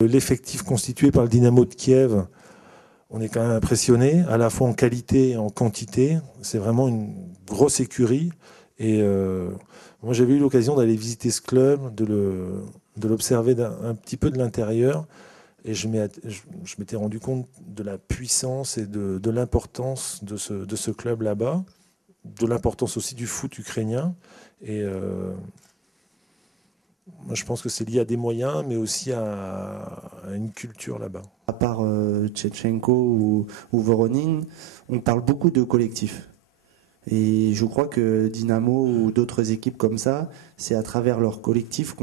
L'effectif constitué par le Dynamo de Kiev, on est quand même impressionné, à la fois en qualité et en quantité. C'est vraiment une grosse écurie. Et moi, j'avais eu l'occasion d'aller visiter ce club, de l'observer un petit peu de l'intérieur. Et je m'étais rendu compte de la puissance et de l'importance de ce club là-bas, de l'importance aussi du foot ukrainien. Et moi, je pense que c'est lié à des moyens, mais aussi à une culture là-bas. À part Tchetchenko ou Voronin, on parle beaucoup de collectif. Et je crois que Dynamo ou d'autres équipes comme ça, c'est à travers leur collectif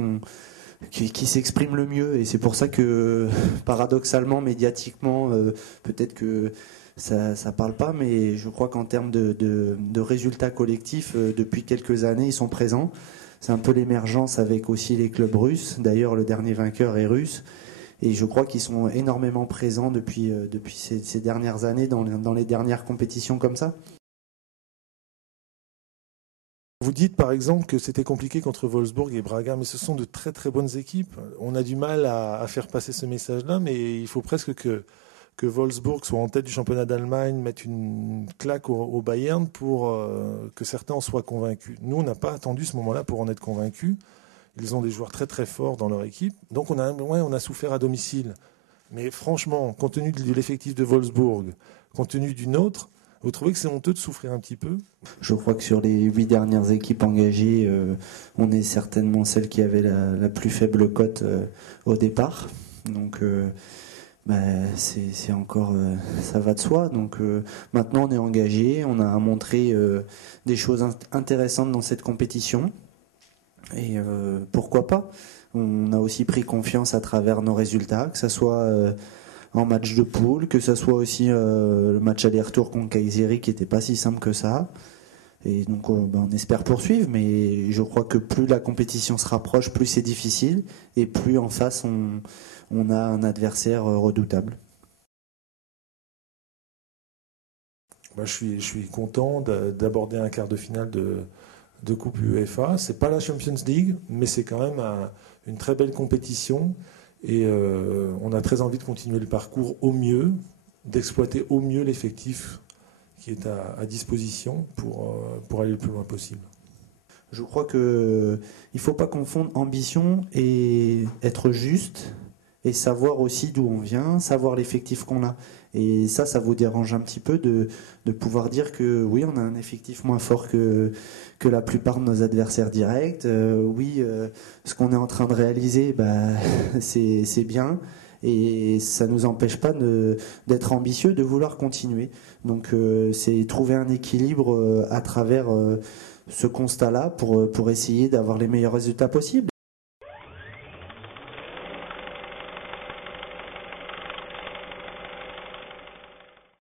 qui s'exprime le mieux. Et c'est pour ça que, paradoxalement, médiatiquement, peut-être que ça parle pas, mais je crois qu'en termes de résultats collectifs, depuis quelques années, ils sont présents. C'est un peu l'émergence avec aussi les clubs russes. D'ailleurs, le dernier vainqueur est russe. Et je crois qu'ils sont énormément présents depuis ces dernières années dans les dernières compétitions comme ça. Vous dites par exemple que c'était compliqué contre Wolfsburg et Braga, mais ce sont de très très bonnes équipes. On a du mal à faire passer ce message-là, mais il faut presque que Wolfsburg soit en tête du championnat d'Allemagne, mette une claque au Bayern pour que certains en soient convaincus. Nous, on n'a pas attendu ce moment-là pour en être convaincus. Ils ont des joueurs très très forts dans leur équipe, donc on a souffert à domicile. Mais franchement, compte tenu de l'effectif de Wolfsburg, compte tenu du nôtre, vous trouvez que c'est honteux de souffrir un petit peu? Je crois que sur les 8 dernières équipes engagées, on est certainement celle qui avait la plus faible cote au départ. Donc c'est encore, ça va de soi. Donc maintenant on est engagé, on a montré des choses intéressantes dans cette compétition. Et pourquoi pas? On a aussi pris confiance à travers nos résultats, que ce soit en match de poule, que ce soit aussi le match aller-retour contre Kayseri qui n'était pas si simple que ça. Et donc on espère poursuivre, mais je crois que plus la compétition se rapproche, plus c'est difficile, et plus en face on a un adversaire redoutable. Je suis content d'aborder un quart de finale de Coupe UEFA. C'est pas la Champions League, mais c'est quand même une très belle compétition. Et on a très envie de continuer le parcours au mieux, d'exploiter au mieux l'effectif qui est à disposition pour aller le plus loin possible. Je crois qu'il ne faut pas confondre ambition et être juste, et savoir aussi d'où on vient, savoir l'effectif qu'on a. Et ça vous dérange un petit peu de pouvoir dire que oui, on a un effectif moins fort que la plupart de nos adversaires directs. Ce qu'on est en train de réaliser, c'est bien. Et ça ne nous empêche pas d'être ambitieux, de vouloir continuer. Donc c'est trouver un équilibre à travers ce constat-là pour essayer d'avoir les meilleurs résultats possibles.